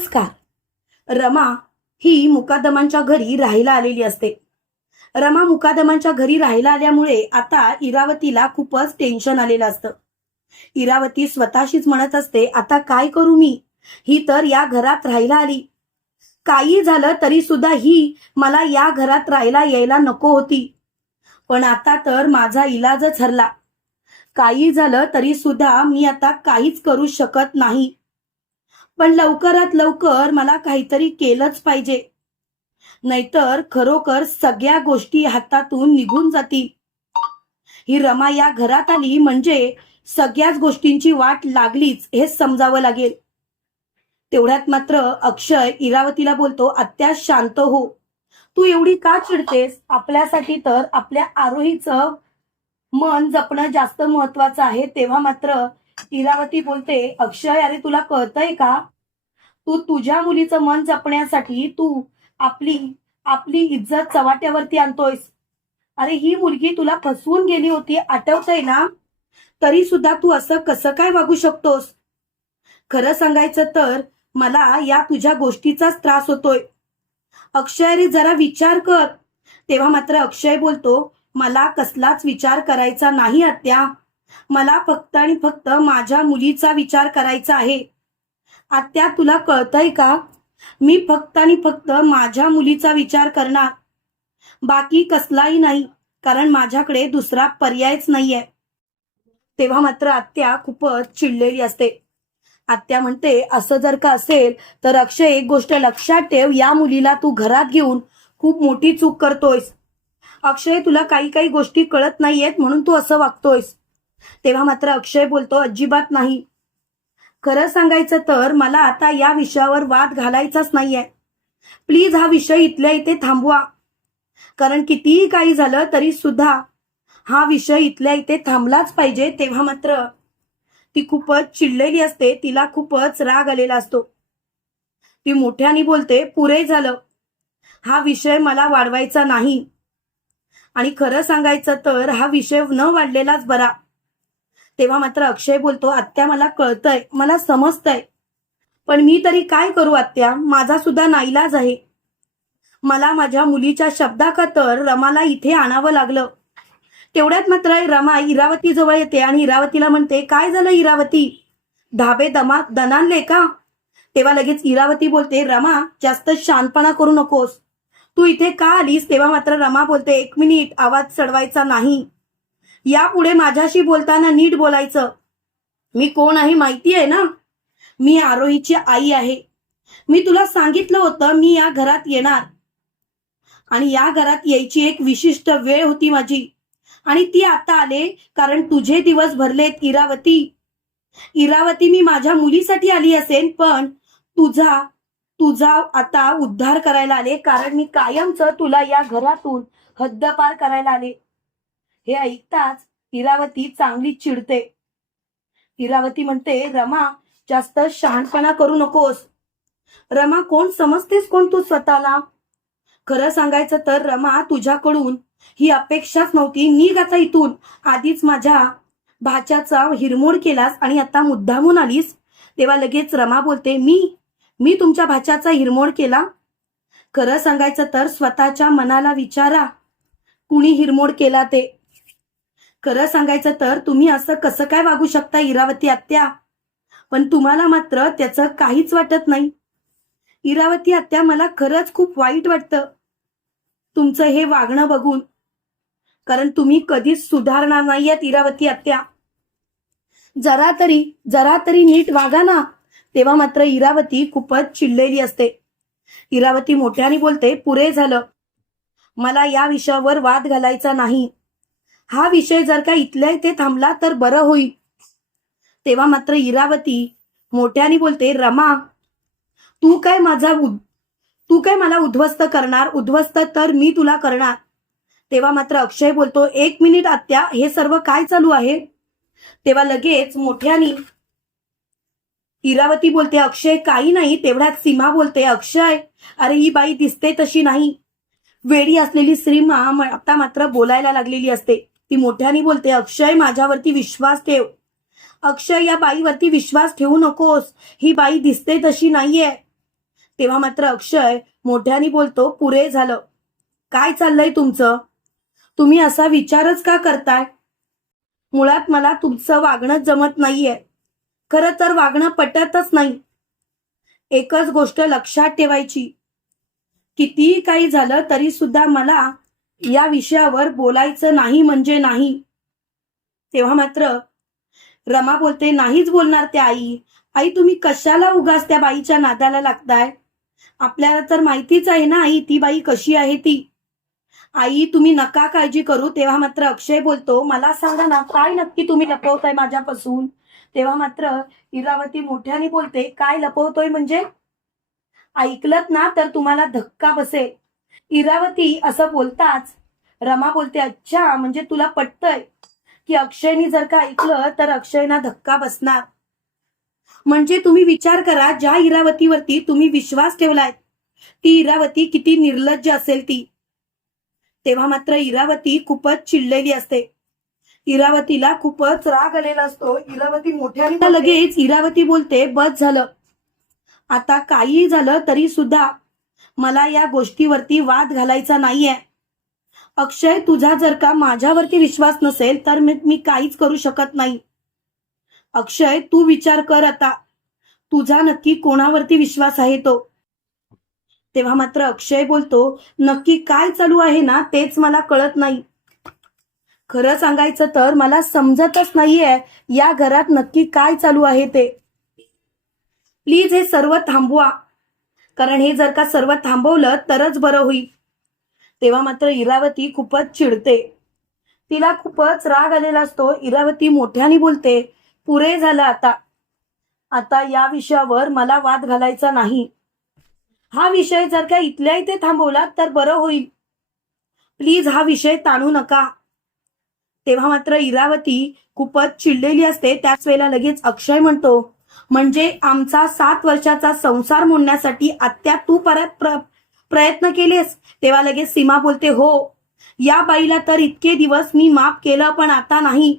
नमस्कार रमा ही मुकादमांच्या घरी राहायला आलेली असते. रमा मुकादमांच्या घरी राहायला आल्यामुळे आता इरावतीला खूपच टेन्शन आलेलं असतं. इरावती स्वतःशीच म्हणत असते आता काय करू मी? ही तर या घरात राहायला आली. काही झालं तरी सुद्धा ही मला या घरात राहायला यायला नको होती. पण आता तर माझा इलाजच हरला. काही झालं तरी सुद्धा मी आता काहीच करू शकत नाही. पण लवकरात लवकर मला काहीतरी केलंच पाहिजे. नाहीतर खरोखर सगळ्या गोष्टी हातातून निघून जातील. ही रमा या घरात आली म्हणजे सगळ्याच गोष्टींची वाट लागलीच हे समजावं लागेल. तेवढ्यात मात्र अक्षय इरावतीला बोलतो आत्या शांत हो. तू एवढी का चिडतेस? आपल्यासाठी तर आपल्या आरोहीचं मन जपणं जास्त महत्वाचं आहे. तेव्हा मात्र इरावती बोलते अक्षय अरे तुला कळतंय का? तू तुझ्या मुलीचं मन जपण्यासाठी तू आपली आपली इज्जत चवाट्यावरती आणतोयस. अरे ही मुलगी तुला फसवून गेली होती आठवतंय ना? तरी सुद्धा तू असं कसं काय वागू शकतोस? खरं सांगायचं तर मला या तुझ्या गोष्टीचाच त्रास होतोय. अक्षय अरे जरा विचार कर. तेव्हा मात्र अक्षय बोलतो मला कसलाच विचार करायचा नाही आत्या. मला फक्त आणि फक्त माझ्या मुलीचा विचार करायचा आहे. आत्या तुला कळतंय का? मी फक्त आणि फक्त माझ्या मुलीचा विचार करणार. बाकी कसलाही नाही कारण माझ्याकडे दुसरा पर्यायच नाहीये. तेव्हा मात्र आत्या खूपच चिडलेली असते. आत्या म्हणते असं जर का असेल तर अक्षय एक गोष्ट लक्षात ठेव या मुलीला तू घरात घेऊन खूप मोठी चूक करतोयस. अक्षय तुला काही काही गोष्टी कळत नाहीयेत म्हणून तू असं वागतोयस. तेव्हा मात्र अक्षय बोलतो अजिबात नाही. खरं सांगायचं तर मला आता या विषयावर वाद घालायचाच नाहीये. प्लीज हा विषय इथल्या इथे थांबवा. कारण कितीही काही झालं तरी सुद्धा हा विषय इथल्या इथे थांबलाच पाहिजे. तेव्हा मात्र ती खूपच चिडलेली असते तिला खूपच राग आलेला असतो. ती मोठ्याने बोलते पुरे झालं. हा विषय मला वाढवायचा नाही. आणि खरं सांगायचं तर हा विषय न वाढलेलाच बरा. तेव्हा मात्र अक्षय बोलतो आत्या मला कळतंय मला समजतंय. पण मी तरी काय करू आत्या? माझा सुद्धा नाईलाज आहे. मला माझ्या मुलीच्या शब्दाखातर रमाला इथे आणावं लागलं. तेवढ्यात मात्र रमा इरावती जवळ येते आणि इरावतीला म्हणते काय झालं इरावती? धाबे दमा दणानले का? तेव्हा लगेच इरावती बोलते रमा जास्त शानपणा करू नकोस. तू इथे का आलीस? तेव्हा मात्र रमा बोलते एक मिनिट आवाज चढवायचा नाही. यापुढे माझ्याशी बोलताना नीट बोलायचं. मी कोण आहे माहिती आहे ना? मी आरोहीची आई आहे. मी तुला सांगितलं होतं मी या घरात येणार. आणि या घरात यायची एक विशिष्ट वेळ होती माझी. आणि ती आता आले कारण तुझे दिवस भरलेत इरावती. इरावती मी माझ्या मुलीसाठी आली असेल पण तुझा तुझा आता उद्धार करायला आले कारण मी कायमच तुला या घरातून हद्दपार करायला आले. हे ऐकताच इरावती चांगली चिडते. इरावती म्हणते रमा जास्त शहाणपणा करू नकोस. रमा कोण समजतेस कोण तू स्वतःला? खरं सांगायचं तर रमा तुझ्याकडून ही अपेक्षाच नव्हती. निघ आता इथून. आधीच माझ्या भाच्याचा हिरमोड केलास आणि आता मुद्दामून आलीस. तेव्हा लगेच रमा बोलते मी? मी तुमच्या भाच्याचा हिरमोड केला? खरं सांगायचं तर स्वतःच्या मनाला विचारा. कुणी हिरमोड केला ते? खरं सांगायचं तर तुम्ही असं कसं काय वागू शकता इरावती आत्या? पण तुम्हाला मात्र त्याचं काहीच वाटत नाही. इरावती आत्या मला खरंच खूप वाईट वाटतं. तुमचं हे वागणं बघून. कारण तुम्ही कधीच सुधारणार नाहीयेत इरावती आत्या. जरा तरी जरा तरी नीट वागा ना. तेव्हा मात्र इरावती खूपच चिडलेली असते. इरावती मोठ्याने बोलते पुरे झालं. मला या विषयावर वाद घालायचा नाही. हा विषय जर का इथल्या इथे थांबला तर बरं होईल. तेव्हा मात्र इरावती मोठ्याने बोलते रमा तू काय माझा तू काय मला उद्ध्वस्त करणार? उद्ध्वस्त तर मी तुला करणार. तेव्हा मात्र अक्षय बोलतो एक मिनिट आत्या हे सर्व काय चालू आहे? तेव्हा लगेच मोठ्यानी इरावती बोलते अक्षय काही नाही तेवढ्यात सीमा बोलते अक्षय अरे ही बाई दिसते तशी नाही. वेडी असलेली सीमा आता मात्र बोलायला लागलेली असते. ती मोठ्याने बोलते अक्षय माझ्यावरती विश्वास ठेव. अक्षय या बाईवरती विश्वास ठेवू नकोस. ही बाई दिसते तशी नाहीये. तेव्हा मात्र अक्षय मोठ्याने बोलतो पुरे झालं. काय चाललंय तुमचं? तुम्ही असा विचारच का करताय? मुळात मला तुमचं वागणं जमत नाहीये. खरं तर वागणं पटतच नाही. एकच गोष्ट लक्षात ठेवायची. कितीही काही झालं तरी सुद्धा मला या विषयावर बोलायचं नाही म्हणजे नाही. तेव्हा मात्र रमा बोलते नाहीच बोलणार त्या आई. आई तुम्ही कशाला उगाच त्या बाईच्या नादाला लागताय? आपल्याला तर माहितीच आहे ना आई ती बाई कशी आहे ती. आई तुम्ही नका काळजी करू. तेव्हा मात्र अक्षय बोलतो मला सांगा ना काय नक्की तुम्ही लपवताय माझ्यापासून? तेव्हा मात्र इरावती मोठ्याने बोलते काय लपवतोय म्हणजे? ऐकलत ना तर तुम्हाला धक्का बसेल. इरावती असं बोलताच रमा बोलते अच्छा म्हणजे तुला पटतय की अक्षयनी जर का ऐकलं तर अक्षयना धक्का बसणार. म्हणजे तुम्ही विचार करा ज्या इरावतीवरती तुम्ही विश्वास ठेवलाय ती इरावती किती निर्लज्ज असेल ती. तेव्हा मात्र इरावती खूपच चिडलेली असते. इरावतीला खूपच राग आलेला असतो. इरावती मोठ्या लगेच इरावती बोलते बस झालं. आता काही झालं तरी सुद्धा मला या गोष्टीवरती वाद घालायचा नाहीये. अक्षय तुझा जर का माझ्यावरती विश्वास नसेल तर मी काहीच करू शकत नाही. अक्षय तू विचार कर आता. तुझा नक्की कोणावरती विश्वास आहे तो? तेव्हा मात्र अक्षय बोलतो नक्की काय चालू आहे ना तेच मला कळत नाही. खरं सांगायचं तर मला समजतच नाहीये या घरात नक्की काय चालू आहे ते. प्लीज हे सर्व थांबवा. कारण हे जर का सर्व थांबवलं तरच बरं होईल. तेव्हा मात्र इरावती खूपच चिडते. तिला खूपच राग आलेला असतो. इरावती मोठ्याने बोलते पुरे झालं आता. आता या विषयावर मला वाद घालायचा नाही. हा विषय जर का इथल्या इथे थांबवला तर बरं होईल. प्लीज हा विषय ताणू नका. तेव्हा मात्र इरावती खूपच चिडलेली असते. त्याच वेळेला लगेच अक्षय म्हणतो म्हणजे आमचा सात वर्षाचा संसार मोडण्यासाठी आत्या तू परत प्र, प्रयत्न केलेस. तेव्हा लगेच सीमा बोलते हो या बाईला तर इतके दिवस मी माफ केलं पण आता नाही.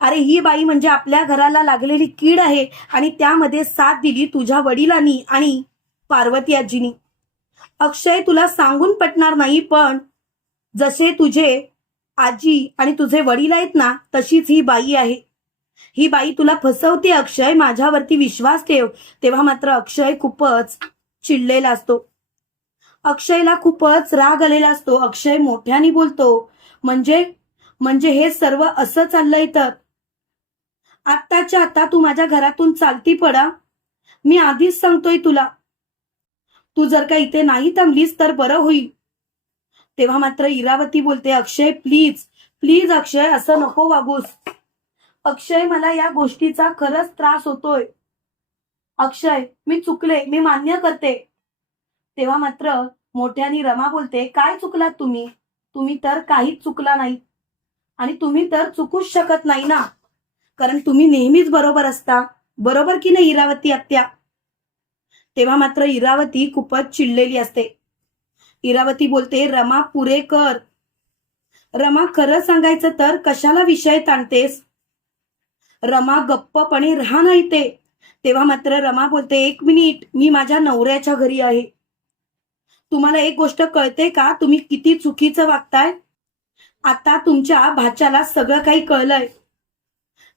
अरे ही बाई म्हणजे आपल्या घराला लागलेली कीड आहे आणि त्यामध्ये साथ दिली तुझ्या वडिलांनी आणि पार्वती आजीनी. अक्षय तुला सांगून पटणार नाही पण जसे तुझे आजी आणि तुझे वडील आहेत ना तशीच ही बाई आहे. ही बाई तुला फसवते अक्षय. माझ्यावरती विश्वास ठेव. तेव्हा मात्र अक्षय खूपच चिडलेला असतो. अक्षयला खूपच राग आलेला असतो. अक्षय मोठ्याने बोलतो म्हणजे? म्हणजे हे सर्व असं चाललंय तर? आत्ताच्या आता तू माझ्या घरातून चालती पडा. मी आधीच सांगतोय तुला. तू जर का इथे नाही थांबलीस तर बरं होईल. तेव्हा मात्र इरावती बोलते अक्षय प्लीज प्लीज अक्षय असं नको वागूस. अक्षय मला या गोष्टीचा खरंच त्रास होतोय. अक्षय मी चुकले मी मान्य करते. तेव्हा मात्र मोठ्यानी रमा बोलते काय चुकलात तुम्ही? तुम्ही तर काहीच चुकला नाही. आणि तुम्ही तर चुकूच शकत नाही ना. कारण तुम्ही नेहमीच बरोबर असता. बरोबर की नाही इरावती आत्या? तेव्हा मात्र इरावती खूपच चिडलेली असते. इरावती बोलते रमा पुरे कर. रमा खरं सांगायचं तर कशाला विषय ताणतेस? रमा गप्पपणे राहा नाही ते तेव्हा मात्र रमा बोलते एक मिनिट मी माझ्या नवऱ्याच्या घरी आहे. तुम्हाला एक गोष्ट कळते का? तुम्ही किती चुकीचं वागताय? आता तुमच्या भाच्याला सगळं काही कळलंय.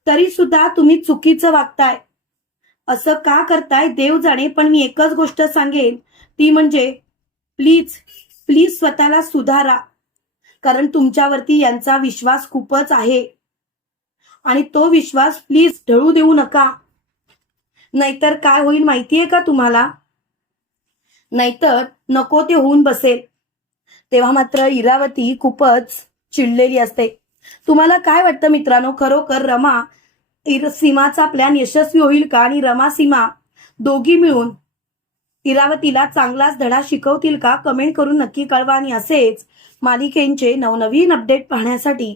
तरी सुद्धा तुम्ही चुकीचं वागताय. असं का करताय? देव जाणे पण मी एकच गोष्ट सांगेन. ती म्हणजे प्लीज प्लीज स्वतःला सुधारा. कारण तुमच्यावरती यांचा विश्वास खूपच आहे. आणि तो विश्वास प्लीज ढळू देऊ नका. नाहीतर काय होईल माहितीये का तुम्हाला? नाहीतर नको ते होऊन बसेल. तेव्हा मात्र इरावती खूपच चिडलेली असते. तुम्हाला काय वाटतं मित्रांनो? खरोखर रमा सीमाचा प्लॅन यशस्वी होईल का? आणि रमा सीमा दोघी मिळून इरावतीला चांगलाच धडा शिकवतील का? कमेंट करून नक्की कळवा. आणि असेच मालिकेंचे नवनवीन अपडेट पाहण्यासाठी